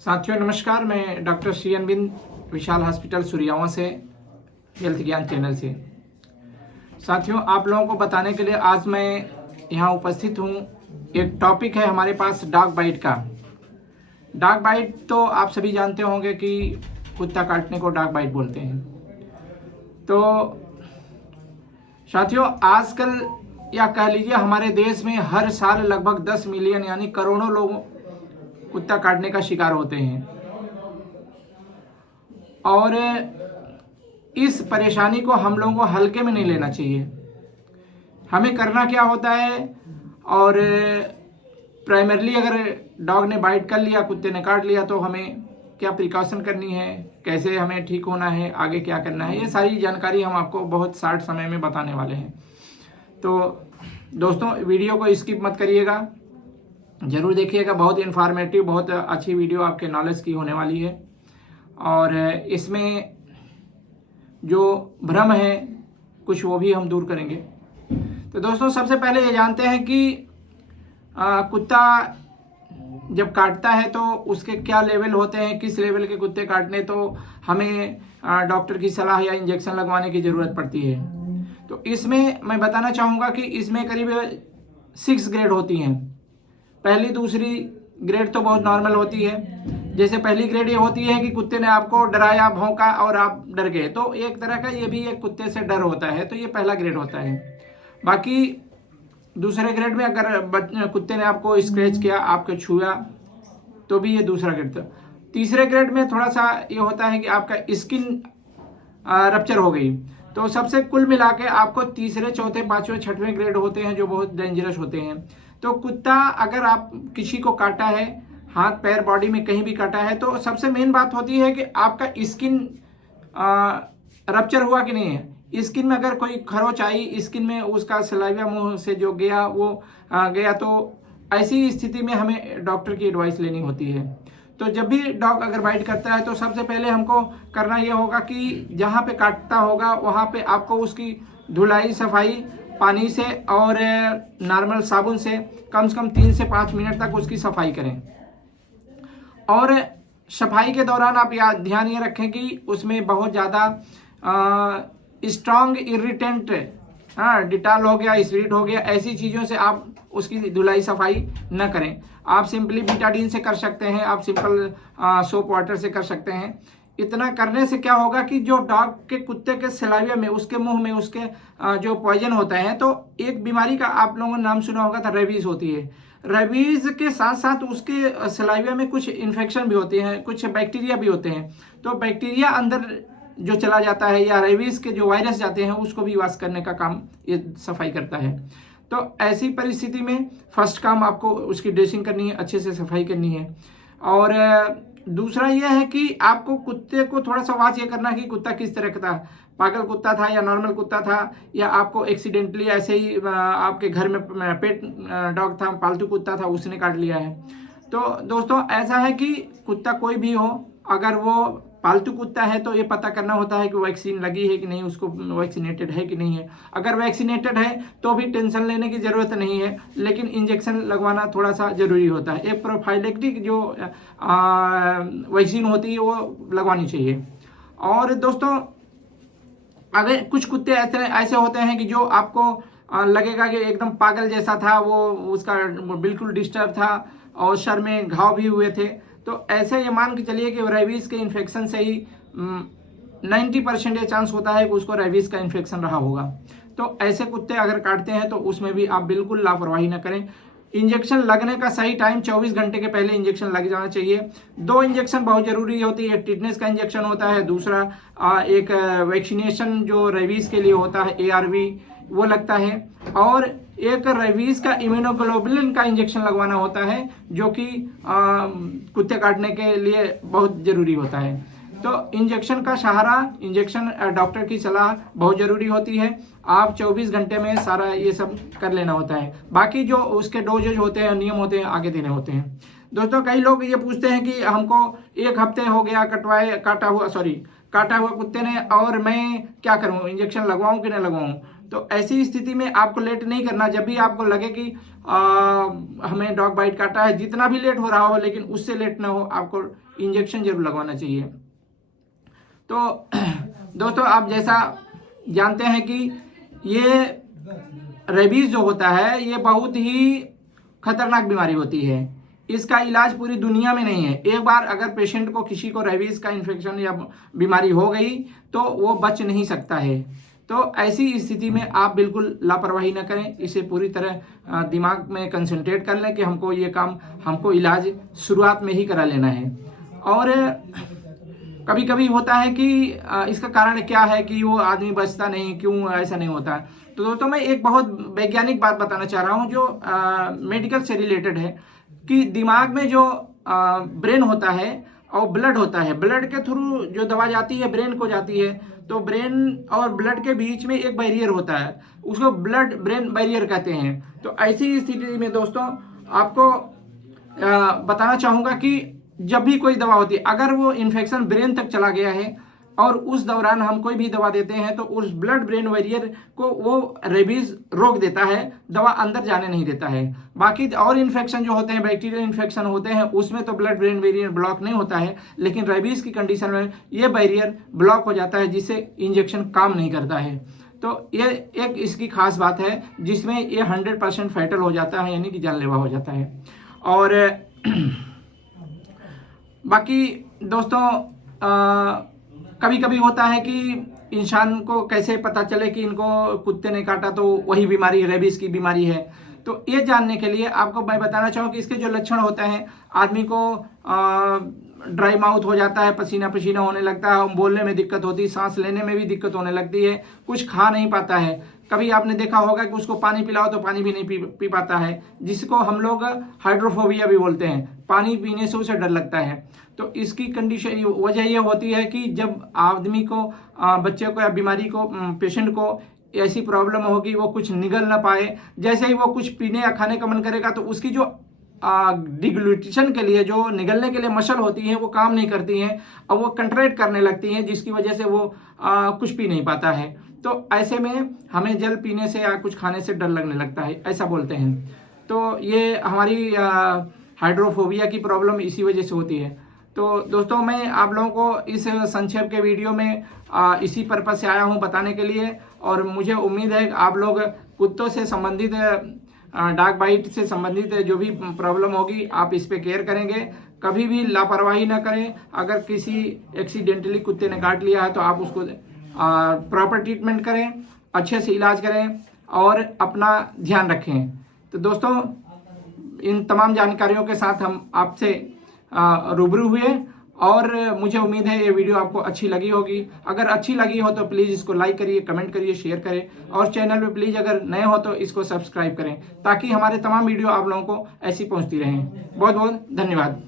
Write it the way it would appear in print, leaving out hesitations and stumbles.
साथियों नमस्कार, मैं डॉक्टर श्री अरविंद विशाल हॉस्पिटल सुरियावा से हेल्थ ज्ञान चैनल से। साथियों आप लोगों को बताने के लिए आज मैं यहाँ उपस्थित हूँ। एक टॉपिक है हमारे पास डॉग बाइट का। डॉग बाइट तो आप सभी जानते होंगे कि कुत्ता काटने को डॉग बाइट बोलते हैं। तो साथियों आजकल या कह लीजिए हमारे देश में हर साल लगभग 10 मिलियन यानी करोड़ों लोग कुत्ता काटने का शिकार होते हैं। और इस परेशानी को हम लोगों को हल्के में नहीं लेना चाहिए। हमें करना क्या होता है, और प्राइमरली अगर डॉग ने बाइट कर लिया, कुत्ते ने काट लिया, तो हमें क्या प्रिकॉशन करनी है, कैसे हमें ठीक होना है, आगे क्या करना है, ये सारी जानकारी हम आपको बहुत शॉर्ट समय में बताने वाले हैं। तो दोस्तों वीडियो को स्किप मत करिएगा, ज़रूर देखिएगा। बहुत इन्फॉर्मेटिव, बहुत अच्छी वीडियो आपके नॉलेज की होने वाली है। और इसमें जो भ्रम है कुछ वो भी हम दूर करेंगे। तो दोस्तों सबसे पहले ये जानते हैं कि कुत्ता जब काटता है तो उसके क्या लेवल होते हैं, किस लेवल के कुत्ते काटने तो हमें डॉक्टर की सलाह या इंजेक्शन लगवाने की ज़रूरत पड़ती है। तो इसमें मैं बताना चाहूँगा कि इसमें करीब 6 ग्रेड होती हैं। पहली दूसरी ग्रेड तो बहुत नॉर्मल होती है। जैसे पहली ग्रेड ये होती है कि कुत्ते ने आपको डराया, भौंका और आप डर गए, तो एक तरह का ये भी एक कुत्ते से डर होता है, तो ये पहला ग्रेड होता है। बाकी दूसरे ग्रेड में अगर कुत्ते ने आपको स्क्रैच किया, आपको छुआ, तो भी ये दूसरा ग्रेड था। तीसरे ग्रेड में थोड़ा सा ये होता है कि आपका स्किन रप्चर हो गई। तो सबसे कुल मिला के आपको तीसरे, चौथे, पाँचवें, छठवें ग्रेड होते हैं जो बहुत डेंजरस होते हैं। तो कुत्ता अगर आप किसी को काटा है, हाथ पैर बॉडी में कहीं भी काटा है, तो सबसे मेन बात होती है कि आपका स्किन रप्चर हुआ कि नहीं है। स्किन में अगर कोई खरोच आई, स्किन में उसका सलाइवा मुंह से जो गया वो गया, तो ऐसी स्थिति में हमें डॉक्टर की एडवाइस लेनी होती है। तो जब भी डॉग अगर बाइट करता है तो सबसे पहले हमको करना ये होगा कि जहाँ पे काटता होगा वहाँ पे आपको उसकी धुलाई सफाई पानी से और नॉर्मल साबुन से कम 3 से 5 मिनट तक उसकी सफाई करें। और सफाई के दौरान आप ध्यान ये रखें कि उसमें बहुत ज़्यादा स्ट्रॉन्ग इरिटेंट, डिटॉल हो गया, स्पिरिट हो गया, ऐसी चीज़ों से आप उसकी धुलाई सफाई न करें। आप सिंपली बीटाडीन से कर सकते हैं, आप सिंपल सोप वाटर से कर सकते हैं। इतना करने से क्या होगा कि जो डॉग के कुत्ते के सलाइवा में, उसके मुंह में, उसके जो पॉइजन होता है, तो एक बीमारी का आप लोगों ने नाम सुना होगा था, रेबीज होती है। रेबीज के साथ साथ उसके सलाइवा में कुछ इन्फेक्शन भी होते हैं, कुछ बैक्टीरिया भी होते हैं। तो बैक्टीरिया अंदर जो चला जाता है या रेबीज के जो वायरस जाते हैं उसको भी वाश करने का काम ये सफाई करता है। तो ऐसी परिस्थिति में फर्स्ट काम आपको उसकी ड्रेसिंग करनी है, अच्छे से सफाई करनी है। और दूसरा यह है कि आपको कुत्ते को थोड़ा सा वाच ये करना है कि कुत्ता किस तरह का था, पागल कुत्ता था या नॉर्मल कुत्ता था, या आपको एक्सीडेंटली ऐसे ही आपके घर में पेट डॉग था, पालतू कुत्ता था, उसने काट लिया है। तो दोस्तों ऐसा है कि कुत्ता कोई भी हो, अगर वो पालतू कुत्ता है तो ये पता करना होता है कि वैक्सीन लगी है कि नहीं, उसको वैक्सीनेटेड है कि नहीं है। अगर वैक्सीनेटेड है तो भी टेंशन लेने की ज़रूरत नहीं है, लेकिन इंजेक्शन लगवाना थोड़ा सा ज़रूरी होता है। एक प्रोफाइलेक्टिक जो वैक्सीन होती है वो लगवानी चाहिए। और दोस्तों अगर कुछ कुत्ते ऐसे होते हैं कि जो आपको लगेगा कि एकदम पागल जैसा था, वो उसका बिल्कुल डिस्टर्ब था और सर में घाव भी हुए थे, तो ऐसे ये मान के चलिए कि रेबीज़ के इन्फेक्शन से ही 90% ये चांस होता है कि उसको रेबीज़ का इन्फेक्शन रहा होगा। तो ऐसे कुत्ते अगर काटते हैं तो उसमें भी आप बिल्कुल लापरवाही ना करें। इंजेक्शन लगने का सही टाइम 24 घंटे के पहले इंजेक्शन लग जाना चाहिए। 2 इंजेक्शन बहुत ज़रूरी होती है। एक टिटनेस का इंजेक्शन होता है, दूसरा एक वैक्सीनेशन जो रेबीज़ के लिए होता है, ARV वो लगता है, और एक रेबीज़ का इम्यूनोग्लोबुलिन का इंजेक्शन लगवाना होता है जो कि कुत्ते काटने के लिए बहुत ज़रूरी होता है। तो इंजेक्शन का सहारा, इंजेक्शन डॉक्टर की सलाह बहुत ज़रूरी होती है। आप 24 घंटे में सारा ये सब कर लेना होता है। बाकी जो उसके डोजेज होते हैं, नियम होते हैं, आगे देने होते हैं। दोस्तों कई लोग ये पूछते हैं कि हमको 1 हफ्ते हो गया काटा हुआ कुत्ते ने, और मैं क्या करूं, इंजेक्शन लगवाऊं कि नहीं लगवाऊं। तो ऐसी स्थिति में आपको लेट नहीं करना। जब भी आपको लगे कि हमें डॉग बाइट काटा है, जितना भी लेट हो रहा हो लेकिन उससे लेट ना हो, आपको इंजेक्शन जरूर लगवाना चाहिए। तो दोस्तों, आप जैसा जानते हैं कि ये रेबीज जो होता है ये बहुत ही खतरनाक बीमारी होती है। इसका इलाज पूरी दुनिया में नहीं है। एक बार अगर पेशेंट को, किसी को रेबीज का इन्फेक्शन या बीमारी हो गई तो वो बच नहीं सकता है। तो ऐसी स्थिति में आप बिल्कुल लापरवाही ना करें, इसे पूरी तरह दिमाग में कंसंट्रेट कर लें कि हमको इलाज शुरुआत में ही करा लेना है। और कभी कभी होता है कि इसका कारण क्या है कि वो आदमी बचता नहीं, क्यों ऐसा नहीं होता है। तो दोस्तों, मैं एक बहुत वैज्ञानिक बात बताना चाह रहा हूँ जो मेडिकल से रिलेटेड है कि दिमाग में जो ब्रेन होता है और ब्लड होता है, ब्लड के थ्रू जो दवा जाती है ब्रेन को जाती है, तो ब्रेन और ब्लड के बीच में एक बैरियर होता है, उसको ब्लड ब्रेन बैरियर कहते हैं। तो ऐसी स्थिति में दोस्तों आपको बताना चाहूँगा कि जब भी कोई दवा होती है, अगर वो इन्फेक्शन ब्रेन तक चला गया है और उस दौरान हम कोई भी दवा देते हैं तो उस ब्लड ब्रेन बैरियर को वो रेबीज रोक देता है, दवा अंदर जाने नहीं देता है। बाकी और इन्फेक्शन जो होते हैं, बैक्टीरियल इन्फेक्शन होते हैं, उसमें तो ब्लड ब्रेन बैरियर ब्लॉक नहीं होता है, लेकिन रेबीज की कंडीशन में ये बैरियर ब्लॉक हो जाता है, जिससे इंजेक्शन काम नहीं करता है। तो ये एक इसकी खास बात है जिसमें ये 100% फैटल हो जाता है, यानी कि जानलेवा हो जाता है। और बाकी दोस्तों, कभी कभी होता है कि इंसान को कैसे पता चले कि इनको कुत्ते ने काटा तो वही बीमारी, रेबीज की बीमारी है। तो ये जानने के लिए आपको मैं बताना चाहूँ कि इसके जो लक्षण होते हैं, आदमी को ड्राई माउथ हो जाता है, पसीना पसीना होने लगता है, बोलने में दिक्कत होती है, सांस लेने में भी दिक्कत होने लगती है, कुछ खा नहीं पाता है। कभी आपने देखा होगा कि उसको पानी पिलाओ तो पानी भी नहीं पी पाता है, जिसको हम लोग हाइड्रोफोबिया भी बोलते हैं, पानी पीने से उसे डर लगता है। तो इसकी कंडीशन, वजह ये होती है कि जब आदमी को, बच्चे को या बीमारी को, पेशेंट को ऐसी प्रॉब्लम होगी, वो कुछ निगल ना पाए, जैसे ही वो कुछ पीने या खाने का मन करेगा तो उसकी जो डिग्लूटेशन के लिए, जो निगलने के लिए मसल होती है, वो काम नहीं करती हैं और वो कंट्रैक्ट करने लगती हैं, जिसकी वजह से वो कुछ पी नहीं पाता है। तो ऐसे में हमें जल पीने से या कुछ खाने से डर लगने लगता है, ऐसा बोलते हैं। तो ये हमारी हाइड्रोफोबिया की प्रॉब्लम इसी वजह से होती है। तो दोस्तों, मैं आप लोगों को इस संक्षेप के वीडियो में इसी पर्पज से आया हूं बताने के लिए, और मुझे उम्मीद है कि आप लोग कुत्तों से संबंधित, डॉग बाइट से संबंधित जो भी प्रॉब्लम होगी, आप इस पे केयर करेंगे। कभी भी लापरवाही ना करें। अगर किसी एक्सीडेंटली कुत्ते ने काट लिया है तो आप उसको प्रॉपर ट्रीटमेंट करें, अच्छे से इलाज करें और अपना ध्यान रखें। तो दोस्तों, इन तमाम जानकारियों के साथ हम आपसे रूबरू हुए, और मुझे उम्मीद है ये वीडियो आपको अच्छी लगी होगी। अगर अच्छी लगी हो तो प्लीज़ इसको लाइक करिए, कमेंट करिए, शेयर करें, और चैनल पे प्लीज़ अगर नए हो तो इसको सब्सक्राइब करें, ताकि हमारे तमाम वीडियो आप लोगों को ऐसी पहुंचती रहें। बहुत बहुत धन्यवाद।